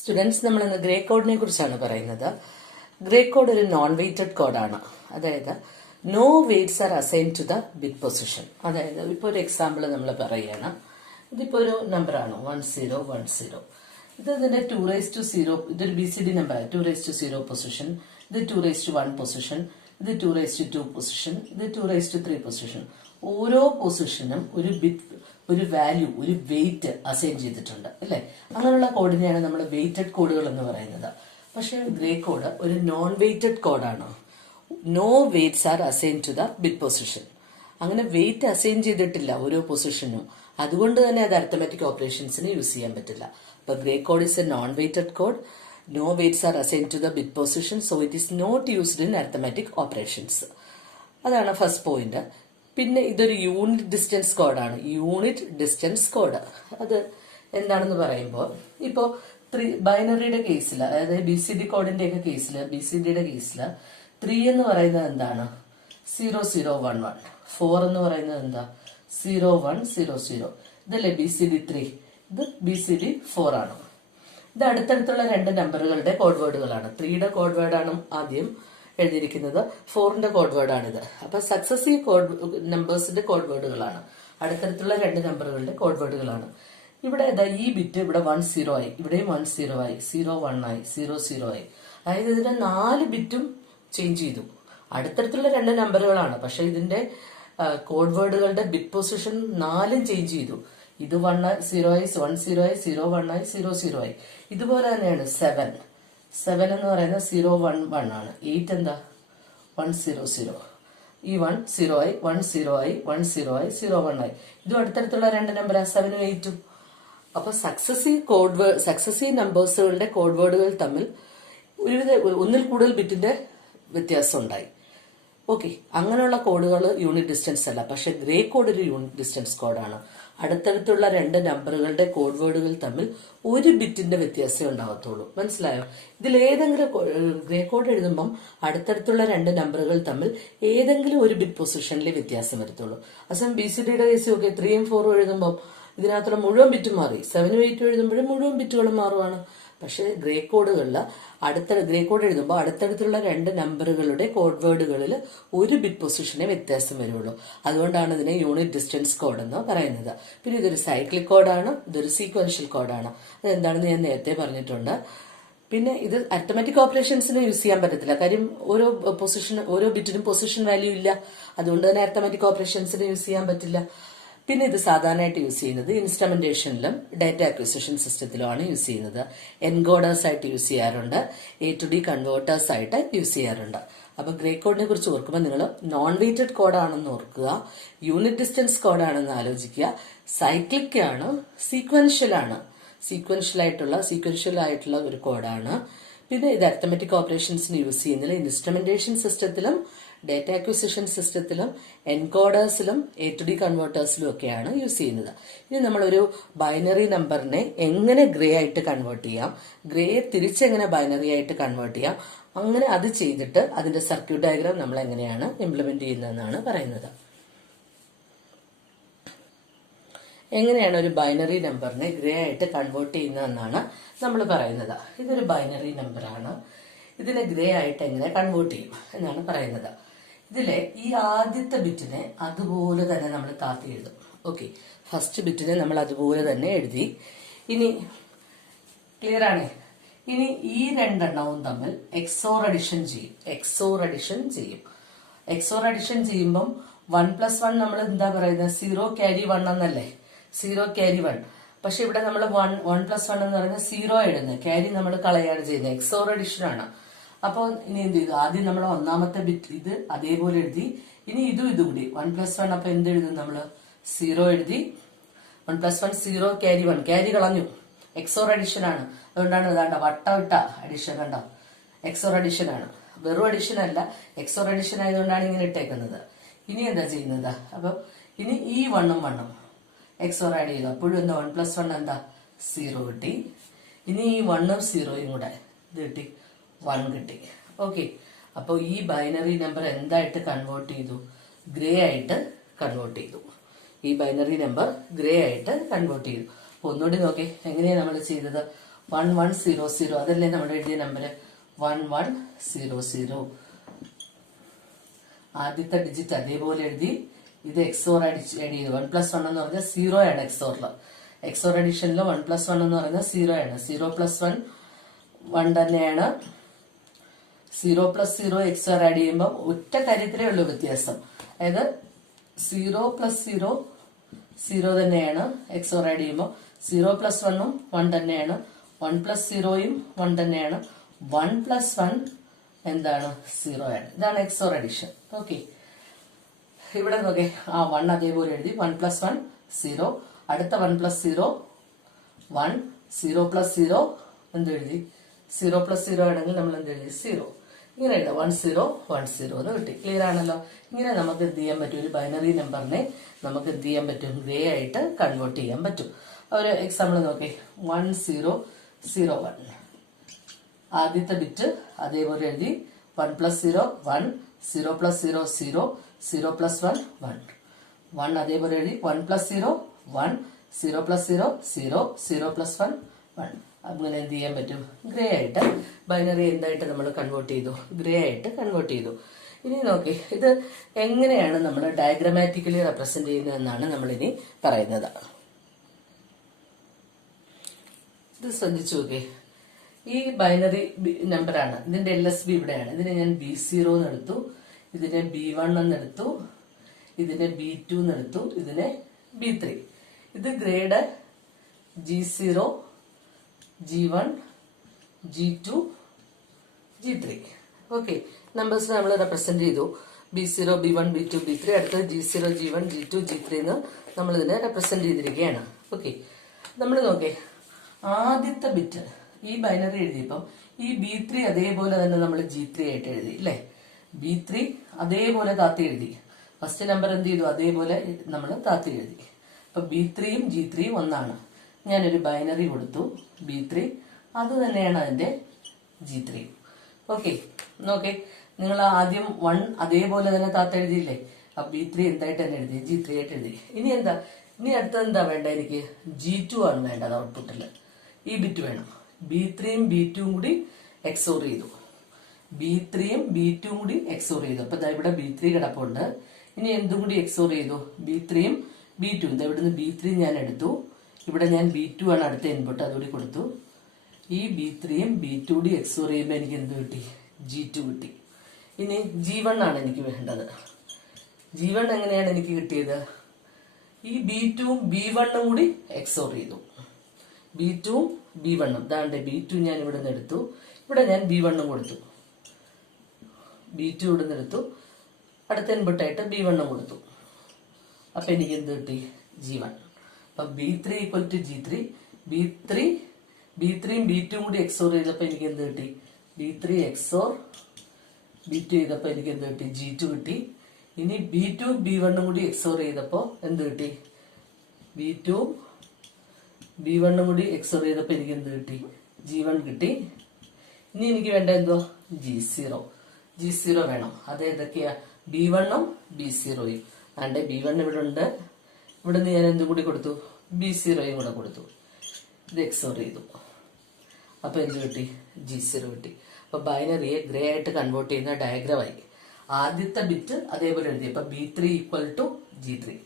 Students, നമ്മൾ ഇന്ന് grey കോഡിനെ കുറിച്ചാണ് പറയുന്നത്. ഗ്രേ കോഡ് ഒരു നോൺ വെയ്റ്റഡ് കോഡാണ്. അതായത് no weights are assign to the bit position. അതായത് ഇപ്പോൾ ഒരു എക്സാമ്പിൾ നമ്മൾ പറയുകയാണ്. ഇതിപ്പോൾ ഒരു നമ്പറാണ് 1010. ഇത് ഇതിന്റെ 2 ഇതൊരു BCD നമ്പർ 2 പൊസിഷൻ, ഇത് 2 പൊസിഷൻ, ഇത് 2 പൊസിഷൻ, ഇത് 2 പൊസിഷൻ. ഓരോ പൊസിഷനും ഒരു ബിറ്റ്, ഒരു വാല്യൂ, ഒരു വെയിറ്റ് അസൈൻ ചെയ്തിട്ടുണ്ട് അല്ലെ. അങ്ങനെയുള്ള കോഡിനെയാണ് നമ്മൾ വെയ്റ്റഡ് കോഡുകൾ എന്ന് പറയുന്നത്. പക്ഷെ ഗ്രേ കോഡ് ഒരു നോൺ വെയ്റ്റഡ് കോഡാണ്. No weights are assign to the bit position. അങ്ങനെ വെയിറ്റ് അസൈൻ ചെയ്തിട്ടില്ല ഓരോ പൊസിഷനും. അതുകൊണ്ട് തന്നെ അത് അരിത്തമെറ്റിക് ഓപ്പറേഷൻസിന് യൂസ് ചെയ്യാൻ പറ്റില്ല. അപ്പൊ grey code is a non weighted code. No weights are assign to the bit position, so it is not used in arithmetic operations. അതാണ് ഫസ്റ്റ് പോയിന്റ്. പിന്നെ ഇതൊരു യൂണിറ്റ് ഡിസ്റ്റൻസ് കോഡാണ്. യൂണിറ്റ് ഡിസ്റ്റൻസ് കോഡ് അത് എന്താണെന്ന് പറയുമ്പോൾ, ഇപ്പോ ബൈനറിയുടെ കേസിൽ, അതായത് BCD കോഡിന്റെ ഒക്കെ കേസിൽ, BCDയുടെ കേസിൽ 3 എന്ന് പറയുന്നത് എന്താണ്? 0011. 4 എന്ന് പറയുന്നത് എന്താ? 0100. ഇതല്ലേ BCD 3? ഇത് BCD 4 ആണ്. ഇത് അടുത്തടുത്തുള്ള രണ്ട് നമ്പറുകളുടെ കോഡ് വേർഡുകളാണ്. 3യുടെ കോഡ് വേർഡാണ് ആദ്യം എഴുതിയിരിക്കുന്നത്, 4ന്റെ കോഡ് വേർഡാണിത്. അപ്പൊ സക്സസീവ് കോഡ് നമ്പേഴ്സിന്റെ കോഡ് വേർഡുകളാണ്, അടുത്തടുത്തുള്ള രണ്ട് നമ്പറുകളുടെ കോഡ് വേർഡുകളാണ്. ഇവിടെ ഈ ബിറ്റ് ഇവിടെ 10 ആയി, ഇവിടെയും 10 ആയി, 01 ആയി, 00 ആയി. അതായത് ഇതിന്റെ 4 ബിറ്റും ചേഞ്ച് ചെയ്തു. അടുത്തടുത്തുള്ള രണ്ട് നമ്പറുകളാണ്, പക്ഷെ ഇതിന്റെ കോഡ് വേർഡുകളുടെ ബിറ്റ് പൊസിഷൻ 4ഉം ചേഞ്ച് ചെയ്തു. ഇത് 10 ആയി, 10 ആയി, 01 ആയി, 00 ആയി. ഇതുപോലെ തന്നെയാണ് 7 എന്ന് പറയുന്നത് 011 ആണ്. 8 എന്താ? 100. ഈ 10 ആയി, 10 ആയി, 10 ആയി, 01 ആയി. ഇതും അടുത്തടുത്തുള്ള രണ്ട് നമ്പർ 7ഉം 8ഉം. അപ്പൊ സക്സസീവ് നമ്പേഴ്സുകളുടെ കോഡ് വേർഡുകൾ തമ്മിൽ ഒന്നിൽ കൂടുതൽ ബിറ്റിന്റെ വ്യത്യാസം ഉണ്ടായി. ഓക്കെ, അങ്ങനെയുള്ള കോഡുകൾ യൂണിറ്റ് ഡിസ്റ്റൻസ് അല്ല. പക്ഷെ ഗ്രേ കോഡ് ഒരു യൂണിറ്റ് ഡിസ്റ്റൻസ് കോഡാണ്. അടുത്തടുത്തുള്ള രണ്ട് നമ്പറുകളുടെ കോഡ് വേർഡുകൾ തമ്മിൽ ഒരു ബിറ്റിന്റെ വ്യത്യാസമേ ഉണ്ടാകത്തുള്ളൂ. മനസ്സിലായോ? ഇതിൽ ഏതെങ്കിലും ഗ്രേ കോഡ് എഴുതുമ്പം അടുത്തടുത്തുള്ള രണ്ട് നമ്പറുകൾ തമ്മിൽ ഏതെങ്കിലും ഒരു ബിറ്റ് പൊസിഷനിലെ വ്യത്യാസം വരത്തുള്ളൂ. അസം BCDയുടെ കേസ് ഒക്കെ 3ഉം 4ഉം എഴുതുമ്പോൾ ഇതിനകത്തുള്ള മുഴുവൻ ബിറ്റും മാറി. 7ഉം 8ഉം എഴുതുമ്പോഴും മുഴുവൻ ബിറ്റുകളും മാറുവാണ്. പക്ഷെ ഗ്രേ കോഡുകളിൽ ഗ്രേ കോഡ് എഴുതുമ്പോൾ അടുത്തടുത്തുള്ള രണ്ട് നമ്പറുകളുടെ കോഡ് വേർഡുകളിൽ ഒരു ബിറ്റ് പൊസിഷനെ വ്യത്യാസം വരുള്ളൂ. അതുകൊണ്ടാണ് ഇതിനെ യൂണിറ്റ് ഡിസ്റ്റൻസ് കോഡ് എന്ന് പറയുന്നത്. പിന്നെ ഇതൊരു സൈക്ലിക് കോഡാണ്, ഇതൊരു സീക്വൻഷ്യൽ കോഡാണ്. അതെന്താണെന്ന് ഞാൻ നേരത്തെ പറഞ്ഞിട്ടുണ്ട്. പിന്നെ ഇത് അരിത്തമെറ്റിക് ഓപ്പറേഷൻസിന് യൂസ് ചെയ്യാൻ പറ്റത്തില്ല. കാര്യം ഓരോ ബിറ്റിനും പൊസിഷൻ വാല്യൂ ഇല്ല. അതുകൊണ്ട് തന്നെ അരിത്തമെറ്റിക് ഓപ്പറേഷൻസിന് യൂസ് ചെയ്യാൻ പറ്റില്ല. പിന്നെ ഇത് സാധാരണയായിട്ട് യൂസ് ചെയ്യുന്നത് ഇൻസ്ട്രുമെന്റേഷനിലും ഡാറ്റ അക്വിസിഷൻ സിസ്റ്റത്തിലുമാണ് യൂസ് ചെയ്യുന്നത്. എൻകോഡേഴ്സ് ആയിട്ട് യൂസ് ചെയ്യാറുണ്ട്, AD കൺവേർട്ടേഴ്സ് ആയിട്ട് യൂസ് ചെയ്യാറുണ്ട്. അപ്പൊ ഗ്രേ കോഡിനെ കുറിച്ച് ഓർക്കുമ്പോൾ നിങ്ങൾ നോൺ വെയ്റ്റഡ് കോഡാണെന്ന് ഓർക്കുക, യൂണിറ്റ് ഡിസ്റ്റൻസ് കോഡാണെന്ന് ആലോചിക്കുക, സൈക്ലിക് ആണ്, സീക്വൻഷ്യൽ ആയിട്ടുള്ള ഒരു കോഡാണ്. പിന്നെ ഇത് അരിത്തമെറ്റിക് ഓപ്പറേഷൻസിന് യൂസ് ചെയ്യുന്നില്ല. ഇൻസ്ട്രുമെന്റേഷൻ സിസ്റ്റത്തിലും ഡാറ്റ അക്വിസിഷൻ സിസ്റ്റത്തിലും എൻകോഡേഴ്സിലും AD കൺവേർട്ടേഴ്സിലും ഒക്കെയാണ് യൂസ് ചെയ്യുന്നത്. ഇനി നമ്മളൊരു ബൈനറി നമ്പറിനെ എങ്ങനെ ഗ്രേ ആയിട്ട് കൺവേർട്ട് ചെയ്യാം, ഗ്രേ തിരിച്ചെങ്ങനെ ബൈനറി ആയിട്ട് കൺവേർട്ട് ചെയ്യാം, അങ്ങനെ അത് ചെയ്തിട്ട് അതിന്റെ സർക്യൂട്ട് ഡയഗ്രാം നമ്മൾ എങ്ങനെയാണ് ഇംപ്ലിമെന്റ് ചെയ്യുന്നതെന്നാണ് പറയുന്നത്. എങ്ങനെയാണ് ഒരു ബൈനറി നമ്പറിനെ ഗ്രേ ആയിട്ട് കൺവേർട്ട് ചെയ്യുന്നതെന്നാണ് നമ്മൾ പറയുന്നത്. ഇതൊരു ബൈനറി നമ്പറാണ്. ഇതിനെ ഗ്രേ ആയിട്ട് എങ്ങനെ കൺവേർട്ട് ചെയ്യും എന്നാണ് പറയുന്നത്. ഇതിലെ ഈ ആദ്യത്തെ ബിറ്റിനെ അതുപോലെ തന്നെ നമ്മൾ താത്തി എഴുതും. ഓക്കെ, ഫസ്റ്റ് ബിറ്റിനെ നമ്മൾ അതുപോലെ തന്നെ എഴുതി. ഇനി ക്ലിയർ ആണ്. ഇനി ഈ രണ്ടെണ്ണവും തമ്മിൽ എക്സോർ അഡിഷൻ ചെയ്യുമ്പം 1+1 നമ്മൾ എന്താ പറയുന്നത്? 0 carry 1 എന്നല്ലേ? 0 carry 1. പക്ഷെ ഇവിടെ നമ്മൾ 1+1 എന്ന് പറയുന്നത് 0 എഴുതുന്നത്, ക്യാരി നമ്മൾ കളയാണ് ചെയ്യുന്നത്. എക്സോർ അഡിഷൻ ആണ്. അപ്പൊ ഇനി എന്ത് ചെയ്തു? ആദ്യം നമ്മൾ ഒന്നാമത്തെ ബിറ്റ് ഇത് അതേപോലെ എഴുതി. ഇനി ഇതും കൂടി 1+1. അപ്പൊ എന്ത് എഴുതും? നമ്മള് 0 എഴുതി. 1+1 0 carry 1, ക്യാരി കളഞ്ഞു. എക്സോർ അഡിഷൻ ആണ്. അതുകൊണ്ടാണ് ഇതാണ്ട വട്ട അഡിഷൻ. കണ്ടോ? എക്സോർ അഡിഷൻ ആണ്, വെറും അഡിഷൻ അല്ല. എക്സോർ അഡിഷൻ ആയതുകൊണ്ടാണ് ഇങ്ങനെ ഇട്ടേക്കുന്നത്. ഇനി എന്താ ചെയ്യുന്നത്? അപ്പൊ ഇനി ഈ 1ഉം എക്സോർ ആഡ് ചെയ്തു. അപ്പോഴും എന്താ? 1+1 എന്താ? 0 കിട്ടി. ഇനി ഈ 1ഉം 0യും കൂടെ ഇത് കിട്ടി, 1 കിട്ടി. ഓക്കെ, അപ്പൊ ഈ ബൈനറി നമ്പർ എന്തായിട്ട് കൺവേർട്ട് ചെയ്തു? ഗ്രേ ആയിട്ട് കൺവേർട്ട് ചെയ്തു. ഒന്നുകൂടി നോക്കേ, എങ്ങനെയാ നമ്മൾ ചെയ്തത്? 1100 അതല്ലേ നമ്മൾ എഴുതിയ നമ്പർ 1100. ആദ്യത്തെ ഡിജിറ്റ് അതേപോലെ എഴുതി. ഇത് എക്സോർ ആഡ് ചെയ്തു. 1+1 എന്ന് പറഞ്ഞാൽ 0 ആണ് എക്സോറിൽ. എക്സോർ അഡീഷനിൽ 1+1 എന്ന് പറയുന്നത് 0 ആണ്. 0+1 1 തന്നെയാണ്. 0+0 എക്സോർ ആഡ് ചെയ്യുമ്പോൾ ഒറ്റ കാര്യത്തിലേ ഉള്ളൂ വ്യത്യാസം. അതായത് 0+0 0 തന്നെയാണ്. എക്സോർ ആഡ് ചെയ്യുമ്പോൾ 0+1ഉം 1 തന്നെയാണ്. 1+0യും 1 തന്നെയാണ്. 1+1 എന്താണ് 0 ആണ്. ഇതാണ് എക്സോർ അഡീഷൻ. ഓക്കെ, ഇവിടെ നോക്കേ, ആ 1 അതേപോലെ എഴുതി. 1+1 0. അടുത്ത 1+0 1. 0+0 എന്ത് എഴുതി? 0+0 ആണെങ്കിൽ നമ്മൾ എന്ത് എഴുതി? 0. ഇങ്ങനെ എഴുതാം. 1010 എന്ന് കിട്ടി. ക്ലിയർ ആണല്ലോ? ഇങ്ങനെ നമുക്ക് എന്ത് ചെയ്യാൻ പറ്റും? ഒരു ബൈനറി നമ്പറിനെ നമുക്ക് എന്ത് ചെയ്യാൻ പറ്റും? ഗ്രേ ആയിട്ട് കൺവേർട്ട് ചെയ്യാൻ പറ്റും. ഒരു എക്സാമ്പിൾ നോക്കേ, 1001. ആദ്യത്തെ ബിറ്റ് അതേപോലെ എഴുതി. 1+0 1. 0+0 0. 0+1 1. 1 അതേപോലെ എഴുതി. 1+0 1. 0+0 0. 0+1 1. അങ്ങനെ എന്ത് ചെയ്യാൻ പറ്റും? ഗ്രേ ആയിട്ട് ബൈനറി എന്തായിട്ട് നമ്മൾ കൺവേർട്ട് ചെയ്തു? ഗ്രേ ആയിട്ട് കൺവേർട്ട് ചെയ്തു. ഇനി നോക്കി, ഇത് എങ്ങനെയാണ് നമ്മൾ ഡയഗ്രമാറ്റിക്കലി റെപ്രസെന്റ് ചെയ്യുന്നതെന്നാണ് നമ്മളിനി പറയുന്നത്. ഇത് ശ്രദ്ധിച്ചു നോക്കേ, ഈ ബൈനറി നമ്പറാണ്. ഇതിന്റെ LSB ഇവിടെയാണ്. ഇതിനെ ഞാൻ B0 എന്ന് എടുത്തു, ഇതിനെ B1 എന്ന് എടുത്തു, ഇതിനെ B2 എന്ന് എടുത്തു, ഇതിനെ B3. ഇത് grade G0 G1 G2 G3. Okay, numbers നമ്മൾ റെപ്രസെന്റ് ചെയ്തു. B0 B1 B2 B3. അടുത്തത് G0 G1 G2 G3 എന്ന് നമ്മൾ ഇതിനെ റെപ്രസെന്റ് ചെയ്തിരിക്കുകയാണ്. ഓക്കെ, നമ്മൾ നോക്കേ, ആദ്യത്തെ ബിറ്റ് ഈ ബൈനറി എഴുതിയപ്പം ഈ B3 അതേപോലെ തന്നെ നമ്മൾ G3 ആയിട്ട് എഴുതി അല്ലേ? B3 അതേപോലെ താത്തി എഴുതി. ഫസ്റ്റ് നമ്പർ എന്ത് ചെയ്തു? അതേപോലെ നമ്മൾ താത്തി എഴുതി. അപ്പൊ B3യും G3യും ഒന്നാണ്. ഞാനൊരു ബൈനറി കൊടുത്തു B3, അത് തന്നെയാണ് അതിന്റെ G3. ഓക്കെ, നോക്കേ, നിങ്ങൾ ആദ്യം 1 അതേപോലെ തന്നെ താത്ത എഴുതിയില്ലേ? അപ്പൊ B3 എന്തായിട്ട് തന്നെ എഴുതി? G3 ആയിട്ട് എഴുതി. ഇനി എന്താ? ഇനി അടുത്തത് എന്താ വേണ്ട? എനിക്ക് G2 ആണ് വേണ്ടത്. ഔട്ട്പുട്ടിൽ ഈ ബിറ്റ് വേണം. B3യും B2യും കൂടി എക്സോർ ചെയ്തു. B3യും B2യും കൂടി എക്സോർ ചെയ്തു. അപ്പൊ ഇവിടെ B3 കിടപ്പുണ്ട്. ഇനി എന്തും കൂടി എക്സോർ ചെയ്തു? B3യും B2യും. ഇവിടുന്ന് B3 ഞാൻ എടുത്തു, ഇവിടെ ഞാൻ B2 ആണ് അടുത്ത ഇൻപുട്ട്, അതുകൂടി കൊടുത്തു. ഈ B3യും B2 കൂടി എക്സോർ ചെയ്യുമ്പോൾ എനിക്ക് എന്ത് കിട്ടി? G2 കിട്ടി. ഇനി G1 ആണ് എനിക്ക് വേണ്ടത്. G1 എങ്ങനെയാണ് എനിക്ക് കിട്ടിയത്? ഈ B2യും B1ഉം കൂടി എക്സോർ ചെയ്തു. B2യും B1ഉം. അതാണ്ട് B2 ഞാൻ ഇവിടെ നിന്ന് എടുത്തു, ഇവിടെ ഞാൻ B1ഉം കൊടുത്തു. B2 ഇവിടെ നിന്ന് എടുത്തു, അടുത്ത ഇൻപുട്ടായിട്ട് B1ഉം കൊടുത്തു. അപ്പൊ എനിക്ക് എന്ത് കിട്ടി? G1. അപ്പൊ B3 ഈക്വൽ ടു G3. B3യും B2യും കൂടി എക്സോർ ചെയ്തപ്പോ എനിക്ക് എന്ത് കിട്ടി? B3 എക്സോർ B2 ചെയ്തപ്പോ എനിക്ക് എന്ത് കിട്ടി? G2 കിട്ടി. ഇനി B2 B1ഉം കൂടി എക്സോർ ചെയ്തപ്പോ എന്ത് കിട്ടി? B2 B1ഉം കൂടി എക്സോർ ചെയ്തപ്പോ എനിക്ക് എന്ത് കിട്ടി? G1 കിട്ടി. ഇനി എനിക്ക് വേണ്ട എന്തോ? G0 വേണം. അത് ഏതൊക്കെയാ? B1ഉം B0യും. അതെ, B1 ഇവിടെ ഉണ്ട്, ഇവിടെ നിന്ന് ഞാൻ എന്തും കൂടി കൊടുത്തു? B0യും കൂടെ കൊടുത്തു. ഇത് എക്സോർ ചെയ്തു. അപ്പൊ എന്ത് കിട്ടി? G0 കിട്ടി. അപ്പൊ ബൈനറിയെ ഗ്രേ ആയിട്ട് കൺവേർട്ട് ചെയ്യുന്ന ഡയഗ്രമായി. ആദ്യത്തെ ബിറ്റ് അതേപോലെ എഴുതി. അപ്പൊ B3 ഈക്വൽ ടു G3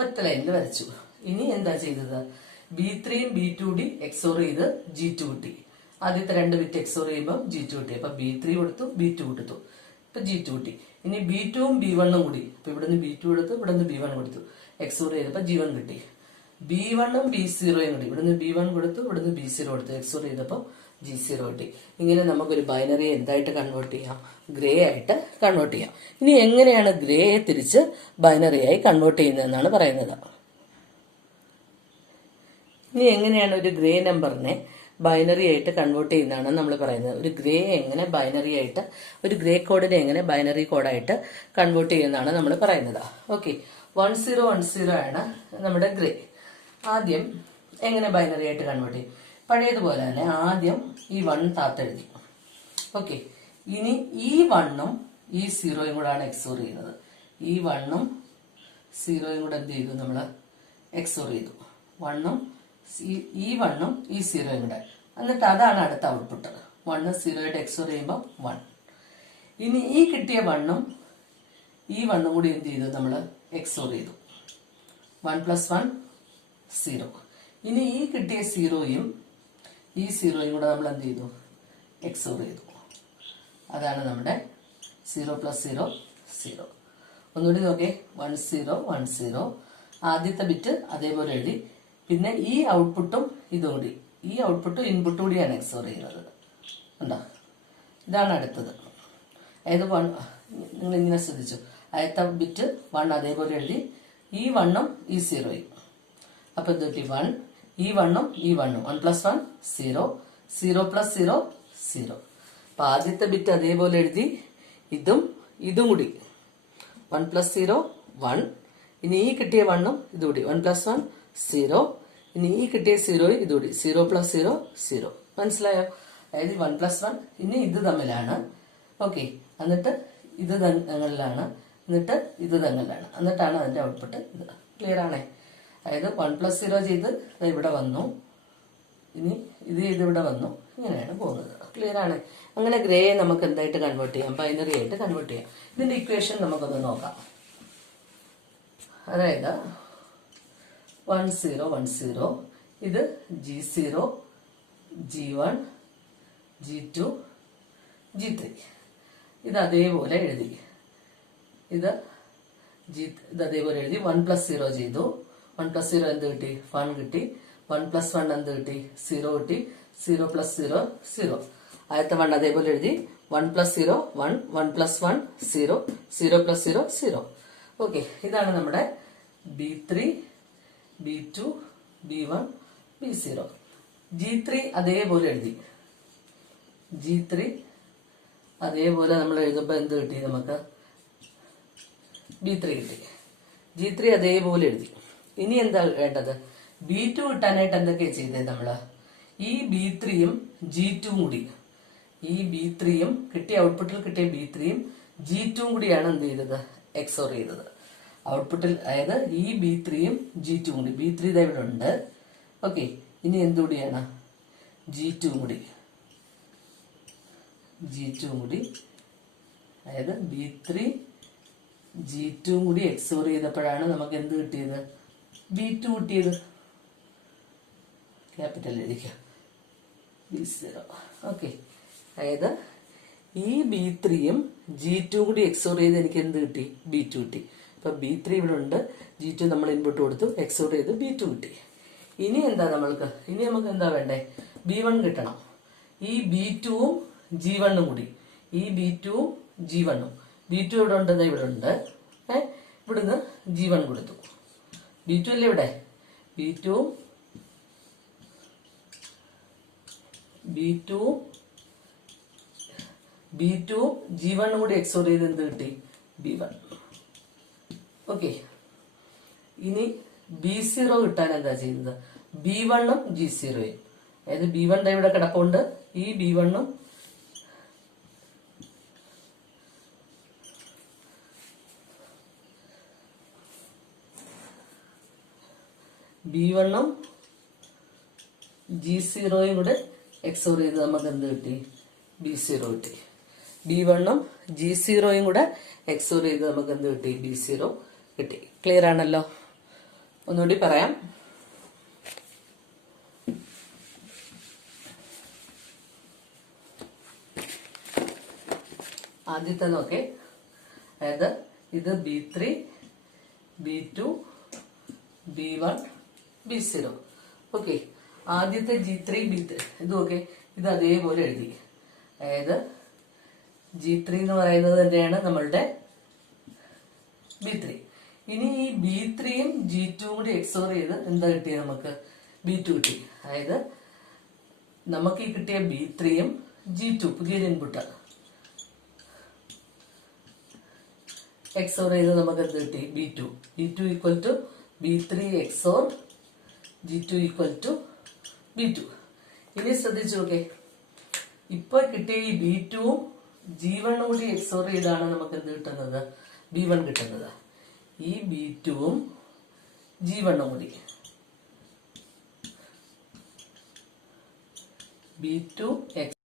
ഒറ്റ ലൈനിൽ വരച്ചു. ഇനി എന്താ ചെയ്തത്? B3യും B2 കൂടി എക്സോർ ചെയ്ത് G2 കിട്ടി. ആദ്യത്തെ 2 ബിറ്റ് എക്സോർ ചെയ്യുമ്പോൾ G2 കിട്ടി. അപ്പൊ B3 കൊടുത്തു, B2 കൊടുത്തു, ഇപ്പൊ G2 കിട്ടി. ഇനി B2യും B1ഉം കൂടി, ഇപ്പൊ ഇവിടുന്ന് B2 കൊടുത്തു, ഇവിടുന്ന് B1 കൊടുത്തു, എക്സോർ ചെയ്തപ്പോ G1 കിട്ടി. B1ഉം B0യും കൂടി, ഇവിടുന്ന് B1 കൊടുത്തു, ഇവിടുന്ന് B0 കൊടുത്തു, എക്സോർ ചെയ്തപ്പോ G0 കിട്ടി. ഇങ്ങനെ നമുക്കൊരു ബൈനറി എന്തായിട്ട് കൺവേർട്ട് ചെയ്യാം? ഗ്രേ ആയിട്ട് കൺവേർട്ട് ചെയ്യാം. ഇനി എങ്ങനെയാണ് ഗ്രേയെ തിരിച്ച് ബൈനറി ആയി കൺവേർട്ട് ചെയ്യുന്നതെന്നാണ് പറയുന്നത്. ഇനി എങ്ങനെയാണ് ഒരു ഗ്രേ നമ്പറിനെ ബൈനറി ആയിട്ട് കൺവേർട്ട് ചെയ്യുന്നതാണ് നമ്മൾ പറയുന്നത്. ഒരു ഗ്രേ എങ്ങനെ ബൈനറി ആയിട്ട്, ഒരു ഗ്രേ കോഡിനെ എങ്ങനെ ബൈനറി കോഡായിട്ട് കൺവേർട്ട് ചെയ്യുന്നതാണ് നമ്മൾ പറയുന്നത്. ഓക്കെ, 1010 ആണ് നമ്മുടെ ഗ്രേ. ആദ്യം എങ്ങനെ ബൈനറി ആയിട്ട് കൺവേർട്ട് ചെയ്യും? പഴയതുപോലെ തന്നെ ആദ്യം ഈ 1 താത്തെഴുതി. ഓക്കെ, ഇനി ഈ 1ഉം ഈ 0യും കൂടാണ് എക്സോർ ചെയ്യുന്നത്. ഈ 1ഉം 0യും കൂടെ എന്ത് ചെയ്തു? നമ്മൾ എക്സോർ ചെയ്തു. 1ഉം ഈ 1ഉം ഈ 0യും കൂടെ. എന്നിട്ട് അതാണ് അടുത്ത ഔട്ട്പുട്ട്. 1 0 എക്സോർ ചെയ്യുമ്പോൾ 1. ഇനി ഈ കിട്ടിയ 1ഉം ഈ 1ഉം കൂടി എന്ത് ചെയ്തു, നമ്മൾ എക്സോർ ചെയ്തു. 1 + 1 0. ഇനി ഈ കിട്ടിയ 0യും ഈ 0യും കൂടെ നമ്മൾ എന്ത് ചെയ്തു, എക്സോർ ചെയ്തു. അതാണ് നമ്മുടെ 0 + 0 0. ഒന്നുകൂടി നോക്കേ, 1 0 1 0. ആദ്യത്തെ ബിറ്റ് അതേപോലെ എഴുതി. പിന്നെ ഈ ഔട്ട്പുട്ടും ഇതുകൂടി, ഈ ഔട്ട്പുട്ടും ഇൻപുട്ടും കൂടിയാണ് എക്സോർ ചെയ്യുന്നത്. ഉണ്ടോ? ഇതാണ് അടുത്തത്. അതായത് നിങ്ങൾ ഇങ്ങനെ ശ്രദ്ധിച്ചു, ആദ്യത്തെ ബിറ്റ് 1 അതേപോലെ എഴുതി, ഈ 1ഉം ഈ 0യും. അപ്പൊ എന്ത് കിട്ടി, 1. ഈ 1ഉം ഈ 1ഉം 1 + 1 0. 0 + 0 0. അപ്പൊ ആദ്യത്തെ ബിറ്റ് അതേപോലെ എഴുതി, ഇതും കൂടി 1 + 0 1. ഇനി ഈ കിട്ടിയ 1ഉം ഇതുകൂടി 1 + 1 0. ഇനി ഈ കിട്ടിയ 0യും ഇതുകൂടി 0 + 0 0. മനസ്സിലായോ? അതായത് 1 + 1 ഇനി ഇത് തമ്മിലാണ്. ഓക്കെ, എന്നിട്ട് ഇത് തങ്ങളിലാണ്, എന്നിട്ട് ഇത് തങ്ങളിലാണ്, എന്നിട്ടാണ് അതിന്റെ ഔട്ട്പുട്ട്. ഇത് ക്ലിയർ ആണേ? അതായത് 1 + 0 ചെയ്ത് ഇവിടെ വന്നു, ഇനി ഇത് ഇവിടെ വന്നു, ഇങ്ങനെയാണ് പോകുന്നത്. ക്ലിയർ ആണ്? അങ്ങനെ ഗ്രേയെ നമുക്ക് എന്തായിട്ട് കൺവേർട്ട് ചെയ്യാം, ബൈനറി ആയിട്ട് കൺവേർട്ട് ചെയ്യാം. ഇതിന്റെ ഇക്വേഷൻ നമുക്കൊന്ന് നോക്കാം. അതായത് 1 0 1 0, ഇത് G0 G1 G2 G3. ഇത് അതേപോലെ എഴുതി, ഇത് അതേപോലെ എഴുതി. 1 + 0 ചെയ്തു. 1 + 0 എന്ത് കിട്ടി, 1 കിട്ടി. 1 + 1 എന്ത് കിട്ടി, 0 കിട്ടി. 0 + 0 0. ആദ്യത്തെ 1 അതേപോലെ എഴുതി. 1 + 0 1, 1 + 1 0, 0 + 0 0. ഓക്കെ, ഇതാണ് നമ്മുടെ B3 B2 B1 B0. G3 അതേപോലെ എഴുതി. G3 അതേപോലെ നമ്മൾ എഴുതുമ്പോൾ എന്ത് കിട്ടി, നമുക്ക് B3 കിട്ടി. G3 അതേപോലെ എഴുതി. ഇനി എന്താ വേണ്ടത്, B2 കിട്ടാനായിട്ട് എന്തൊക്കെയാ ചെയ്തത് നമ്മള്, ഈ B3യും G2 കൂടി, ഈ B3യും കിട്ടിയ ഔട്ട്പുട്ടിൽ കിട്ടിയ B3യും G2 കൂടിയാണ് എന്ത് ചെയ്തത്, എക്സോർ ചെയ്തത് ഔട്ട്പുട്ടിൽ. അതായത് ഈ B3യും G2 കൂടി, B3 ഇവിടെ ഉണ്ട്. ഓക്കെ, ഇനി എന്തുകൂടിയാണ്, G2 കൂടി, G2 കൂടി. അതായത് B3 G2 കൂടി എക്സോർ ചെയ്തപ്പോഴാണ് നമുക്ക് എന്ത് കിട്ടിയത്, B2 കിട്ടിയത്. Capital എഴുതിക്കുക, B0. ഓക്കെ, അതായത് ഈ B3യും G2 കൂടി എക്സോർ ചെയ്ത് എനിക്ക് എന്ത് കിട്ടി, B2 കിട്ടി. ഇപ്പൊ B3 ഇവിടെ ഉണ്ട്, G2 നമ്മൾ ഇൻപുട്ട് കൊടുത്തു, എക്സോർ ചെയ്ത് B2 കിട്ടി. ഇനി എന്താ ഇനി നമുക്ക് എന്താ വേണ്ടേ, B1 കിട്ടണം. ഈ B2വും G1ഉം കൂടി, ഈ B2വും G1ഉം, B2 ഇവിടെ ഉണ്ട്, ഇവിടെ ഉണ്ട്. ഇവിടുന്ന് G1 കൊടുത്തു. B2 അല്ലേ ഇവിടെ, B2വും G1ഉം കൂടി എക്സോർ ചെയ്ത് എന്ത് കിട്ടി, B1. ഓക്കെ, ഇനി B0 കിട്ടാൻ എന്താ ചെയ്യുന്നത്, B1ഉം G0യും. അതായത് B1 ഇവിടെ കിടപ്പുണ്ട്, ഈ B1ഉം G0യും കൂടെ എക്സോർ ചെയ്ത് നമുക്ക് എന്ത് കിട്ടി, B0 കിട്ടി. B1ഉം G0യും കൂടെ എക്സോർ ചെയ്ത് നമുക്ക് എന്ത് കിട്ടി, B0 കിട്ടി. ക്ലിയർ ആണല്ലോ? ഒന്നുകൂടി പറയാം. ആദ്യത്തെ നോക്കേ, അതായത് ഇത് B3 B2 B1 B0. Okay, ആദ്യത്തെ G3 B3 ഇത് ഓക്കെ, ഇത് അതേപോലെ എഴുതി. അതായത് G3 എന്ന് പറയുന്നത് തന്നെയാണ് നമ്മളുടെ B3. ഇനി ഈ B3യും G2യും കൂടി എക്സോർ ചെയ്ത് എന്താ കിട്ടിയത്, നമുക്ക് B2 കിട്ടി. അതായത് നമുക്ക് ഈ കിട്ടിയ B3യും G2 പുതിയൊരു ഇൻപുട്ട് എക്സോർ ചെയ്ത് നമുക്ക് എന്ത് കിട്ടി, B2. B2 = B3 XOR G2 = B2. ഇനി ശ്രദ്ധിച്ചു നോക്കേ, ഇപ്പൊ കിട്ടിയ ഈ B2വും G1ഉം കൂടി എക്സോർ ചെയ്താണ് നമുക്ക് എന്ത് കിട്ടുന്നത്, B1 കിട്ടുന്നത്. ഈ B2വും G1ഉം കൂടി B2 X